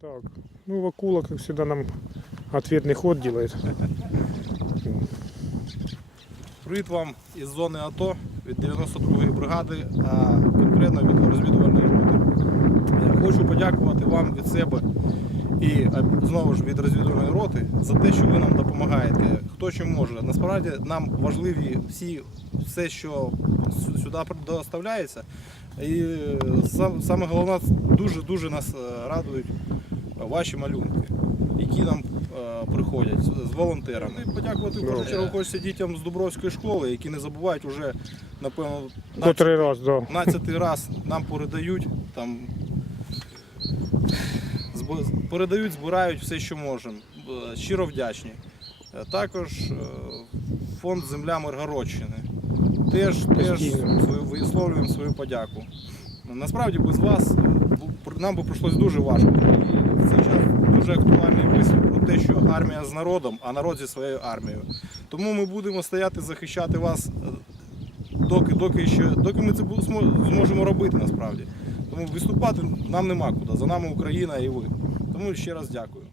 Так, ну Вакула, как всегда, нам ответный ход делает. Привіт вам із зони АТО від 92-ї бригади, а конкретно від розвідувальної роти. Я Хочу подякувати вам від себе і е, знову ж від розвідувальної роти за те, що ви нам допомагаєте. Хто чим може. Насправді нам важливі всі, все, що сюди доставляється. І е, саме головне, дуже-дуже нас е, радують ваші малюнки, які нам е, приходять з волонтерами. І подякувати в першу чергу хочеться дітям з Дубровської школи, які не забувають уже, напевно, Котрий раз, да. 15 раз нам передають там. Передають, збирають все, що можемо. Щиро вдячні. Е, Також е, фонд Земля Миргородщини. Теж, теж висловлюємо свою подяку. Насправді без вас е, нам би прийшлось дуже важко. І в цей час дуже актуальний вислів про те, що армія з народом, а народ зі своєю армією. Тому ми будемо стояти, захищати вас доки, доки, ще, доки ми це зможемо робити насправді. Тому виступати нам нема куди. За нами Україна і ви. Тому ще раз дякую.